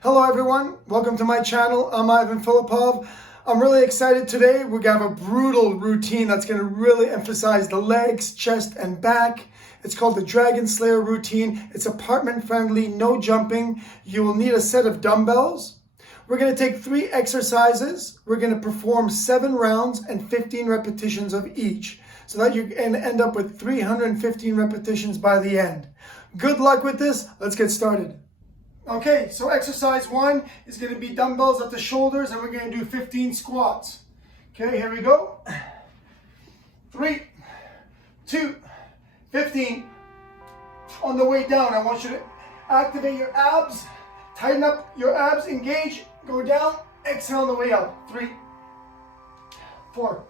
Hello everyone, welcome to my channel. I'm Ivan Filippov. I'm really excited today. We're gonna have a brutal routine that's gonna really emphasize the legs, chest, and back. It's called the Dragon Slayer routine. It's apartment friendly, no jumping. You will need a set of dumbbells. We're gonna take 3 exercises. We're gonna perform 7 rounds and 15 repetitions of each, so that you can end up with 315 repetitions by the end. Good luck with this. Let's get started. Okay, so exercise 1 is going to be dumbbells at the shoulders, and we're going to do 15 squats. Okay, here we go. 3, 2, 15. On the way down, I want you to activate your abs, tighten up your abs, engage, go down, exhale on the way up. 3, 4,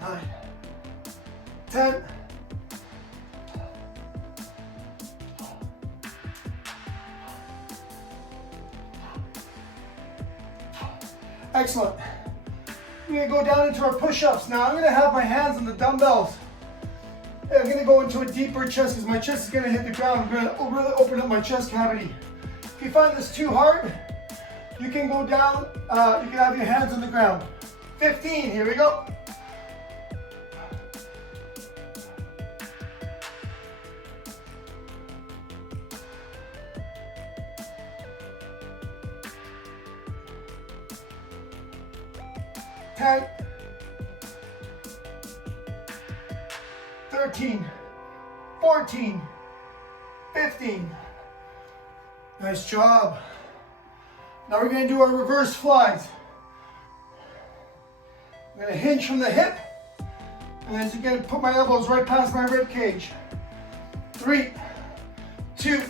9, 10, 11. Excellent. We're going to go down into our push-ups. Now I'm going to have my hands on the dumbbells. I'm going to go into a deeper chest because my chest is going to hit the ground. I'm going to really open up my chest cavity. If you find this too hard, you can go down. You can have your hands on the ground. 15, here we go. 10, 13, 14, 15. Nice job. Now we're going to do our reverse flies. I'm going to hinge from the hip, and then I'm going to put my elbows right past my rib cage. 3, 2.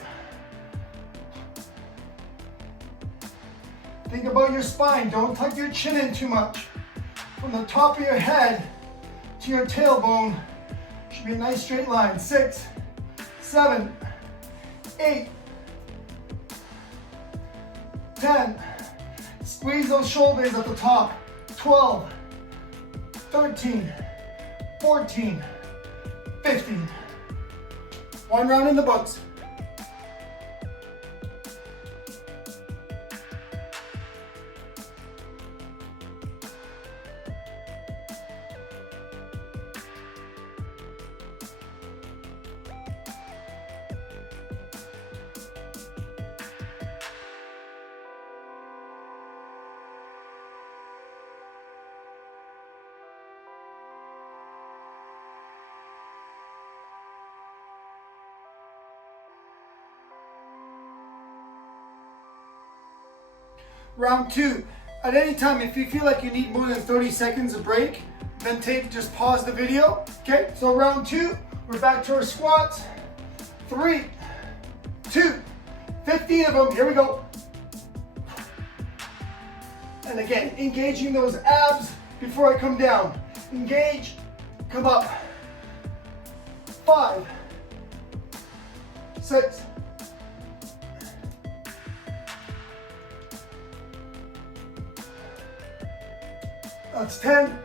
Think about your spine. Don't tuck your chin in too much. From the top of your head to your tailbone should be a nice straight line. 6, 7, 8, 10. Squeeze those shoulders at the top. 12, 13, 14, 15. 1 round in the books. Round 2. At any time, if you feel like you need more than 30 seconds of break, then just pause the video. Okay, so round 2, we're back to our squats. 3, 2, 15 of them, here we go. And again, engaging those abs before I come down. Engage, come up. 5, 6, 10.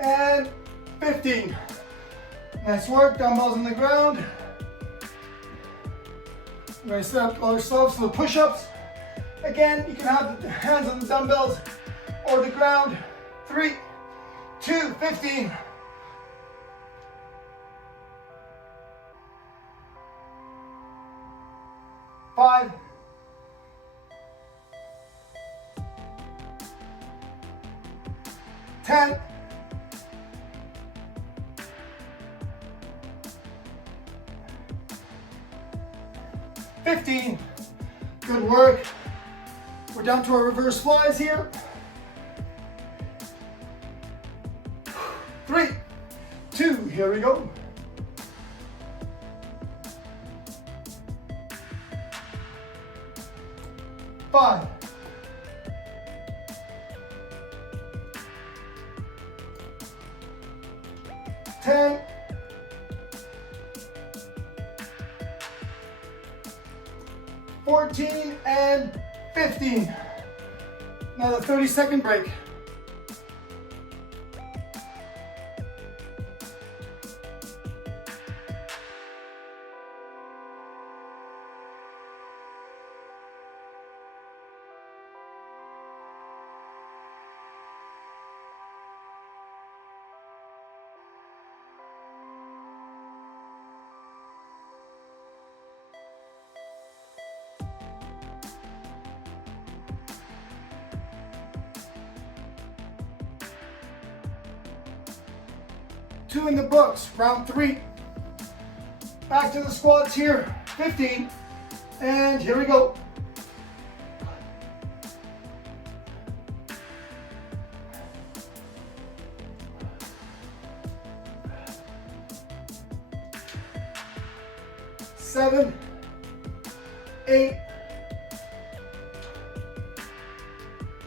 And 15. Nice work, dumbbells on the ground. We're going to set up ourselves for the push-ups. Again, you can have the hands on the dumbbells or the ground. 3, 2, 15. 5, 10, 15. Good work. We're down to our reverse flies here. 3, 2, here we go. 5, 10, 15. 14 and 15. Another 30-second break. Two in the books, round 3. Back to the squats here, 15, and here we go. Seven, 8,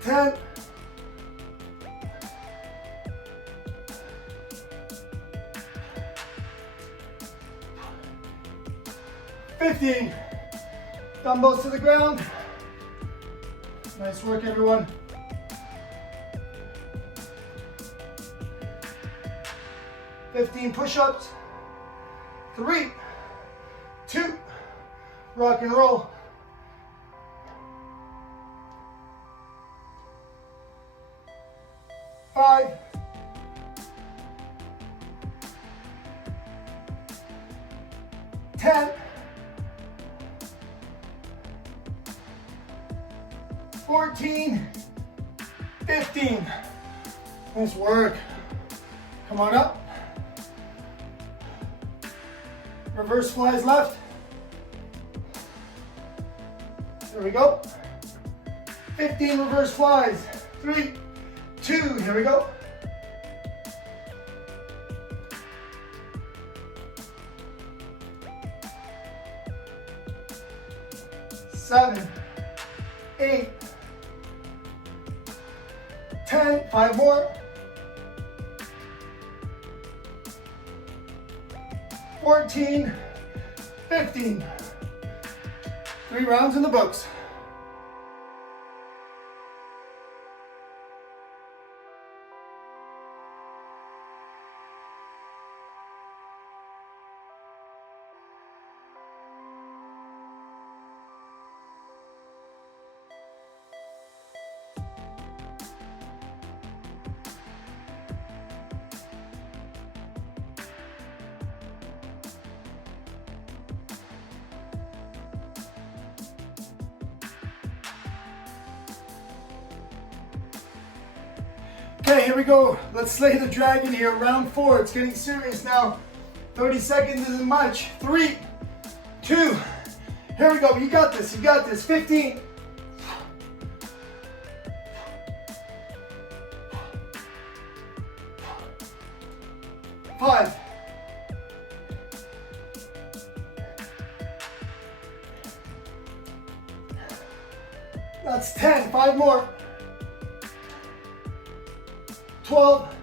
10, 15. Dumbbells to the ground. Nice work, everyone. Fifteen push-ups. 3, 2, rock and roll. Five, 10, 14, 15. Nice work. Come on up. Reverse flies left. There we go. 15 reverse flies. 3, 2, here we go. 7, 8, 10, 5 more. 14, 15. 3 rounds in the books. Okay, here we go. Let's slay the dragon here. Round 4. It's getting serious now. 30 seconds isn't much. 3, 2. Here we go. You got this. You got this. 15. 5. 10. 5 more. 12,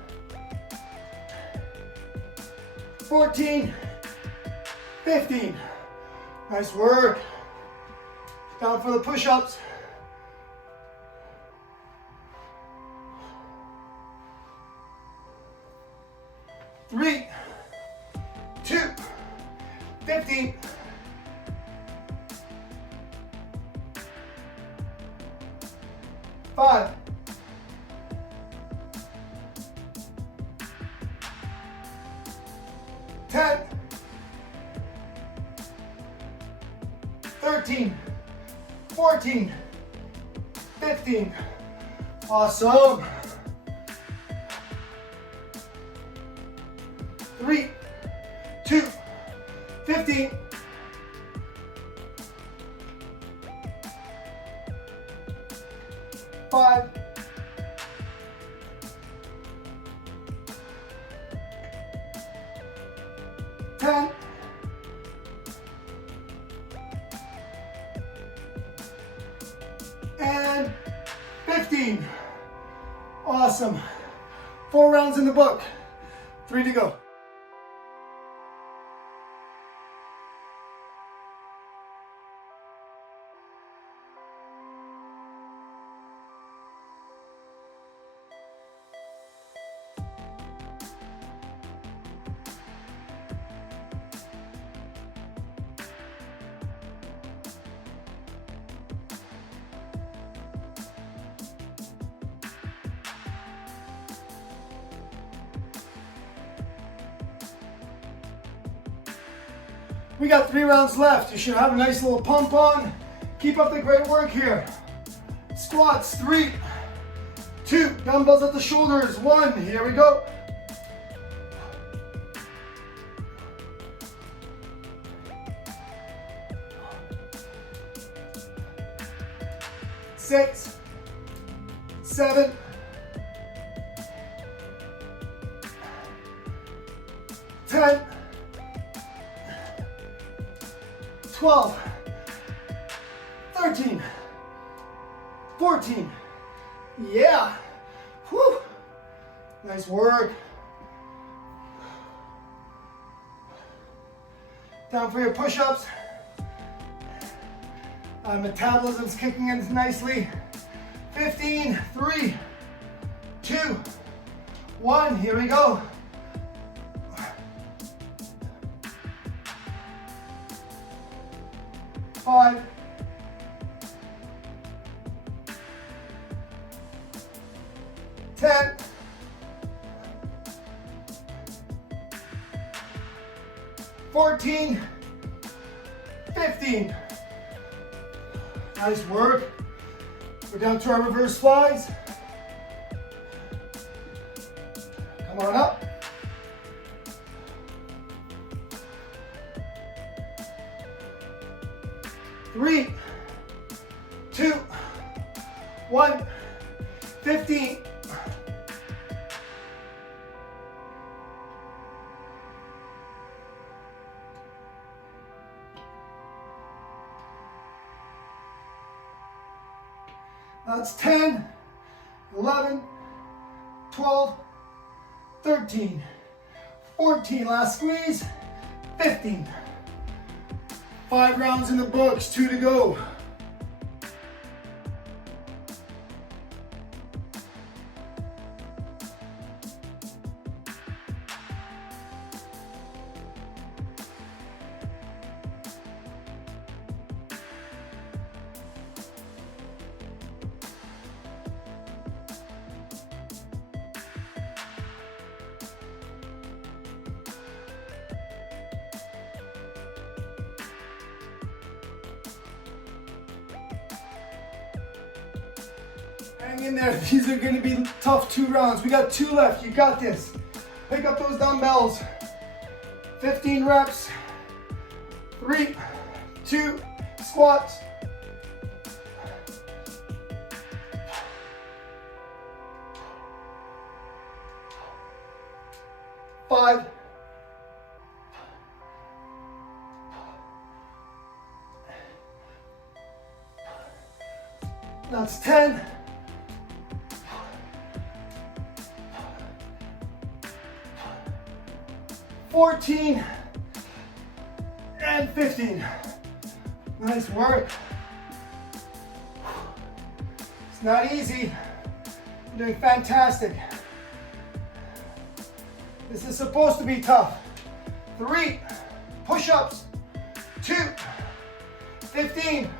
14, 15. Nice work. Down for the push-ups. 3, 2, 15. 5, 10, 13, 14, 15. Awesome. 3, 2, 15. 5, 10, 15. Awesome. 4 rounds in the book. 3 to go. We got 3 rounds left. You should have a nice little pump on. Keep up the great work here. Squats, 3, 2, dumbbells at the shoulders, 1, here we go. 6, 7, 10, 12, 13, 14. Yeah. Whew. Nice work. Down for your push-ups. Metabolism's kicking in nicely. 15, 3, 2, 1. Here we go. 5, 10, 14, 15. Nice work. We're down to our reverse flies. Come on up. Three, 2, 1, 15. That's 10, 11, 12, 13, 14, last squeeze, 15. 5 rounds in the books, 2 to go. Hang in there. These are going to be tough 2 rounds. We got 2 left. You got this. Pick up those dumbbells. 15 reps. 3, 2, squats. 5. That's 10. 14 and 15. Nice work. It's not easy. You're doing fantastic. This is supposed to be tough. 3 push-ups. 2, 15.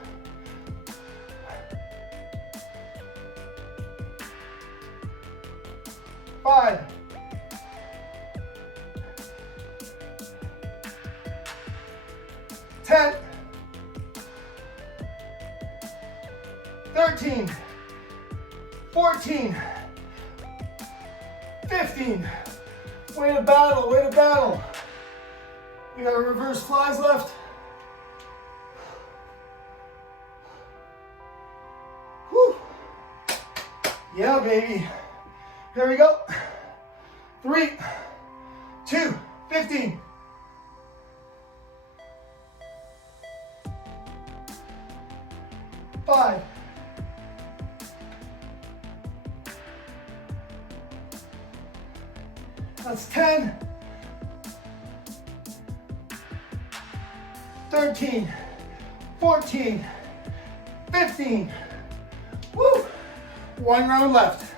5. 10, 13, 14, 15. Way to battle, way to battle. We got our reverse flies left. Whew. Yeah, baby. Here we go. 3, 2, 15. 5. 10. 13. 14. 15. Woo! 1 round left.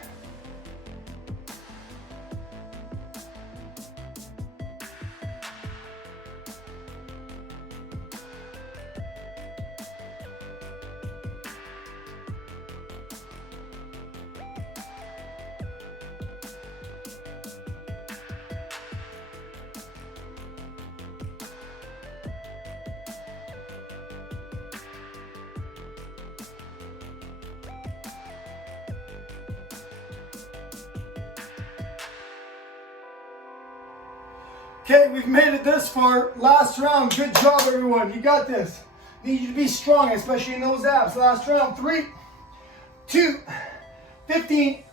Okay, we've made it this far. Last round. Good job, everyone. You got this. Need you to be strong, especially in those abs. Last round. 3, 2, 15.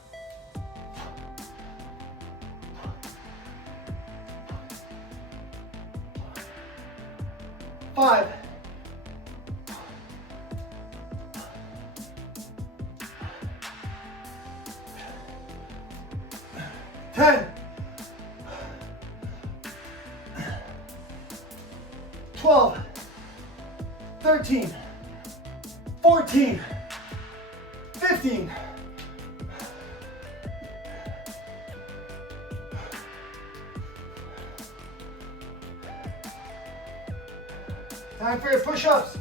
5, 10, 12, 13, 14, 15. Time for your push-ups.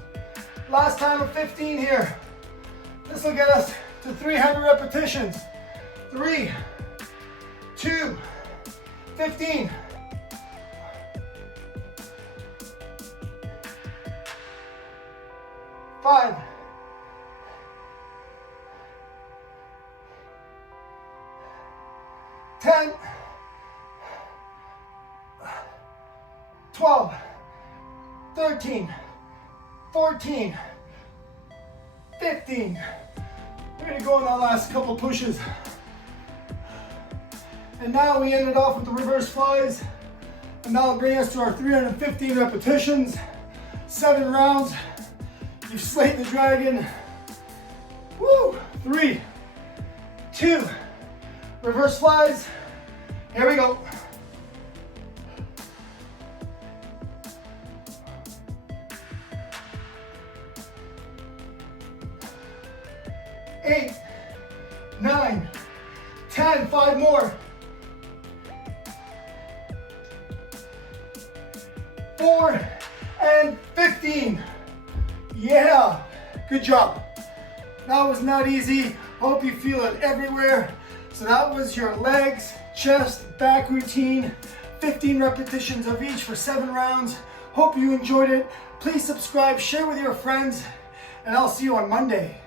Last time of 15 here. This will get us to 300 repetitions. 3, 2, 15. 5, 10, 12, 13, 14, 15. We're gonna go on that last couple pushes. And now we ended off with the reverse flies. And that'll bring us to our 315 repetitions, 7 rounds. You've slayed the dragon. Woo! 3, 2, reverse flies. Here we go. 8, 9, 10, 5 more. 4 and 15. Yeah, good job. That was not easy. Hope you feel it everywhere. So that was your legs, chest, back routine. 15 repetitions of each for 7 rounds. Hope you enjoyed it. Please subscribe, share with your friends, and I'll see you on Monday.